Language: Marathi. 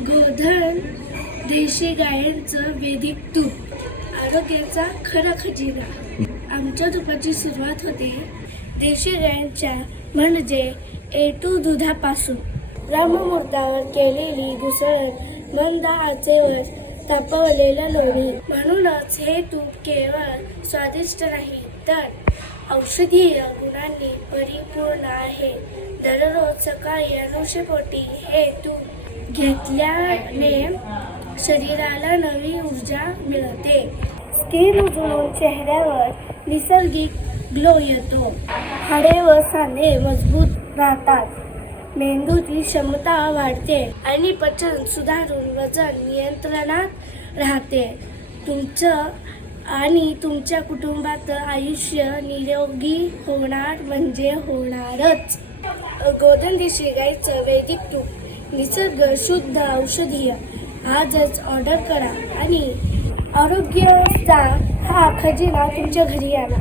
गोधन देशी गायांचं वैदिक तूप आरोग्याचा खरा खजिना. आमच्या तुपाची सुरुवात होते देशी गायांच्या म्हणजे A2 दुधापासून. ब्रह्ममुहूर्तावर केलेली घुसळण, मंद आचेवर तापवलेलं लोणी. म्हणूनच हे तूप केवळ स्वादिष्ट नाही तर औषधीय गुणांनी परिपूर्ण आहे. दररोज सकाळी अनुषपोटी हे तूप घेतल्याने शरीराला नवी ऊर्जा मिळते. स्किन उजळून चेहऱ्यावर नैसर्गिक ग्लो येतो. हाडे व सांधे मजबूत राहतात. मेंदूची क्षमता वाढते आणि पचन सुधारून वजन नियंत्रणात राहते. तुमचं आणि तुमच्या कुटुंबाचं आयुष्य निरोगी होणार म्हणजे होणारच. गोधन देशी गाईचं वैदिक तूप निसर्ग शुद्ध औषधीय. आजच ऑर्डर करा आणि आरोग्याचा हा खजिना तुमच्या घरी आणा.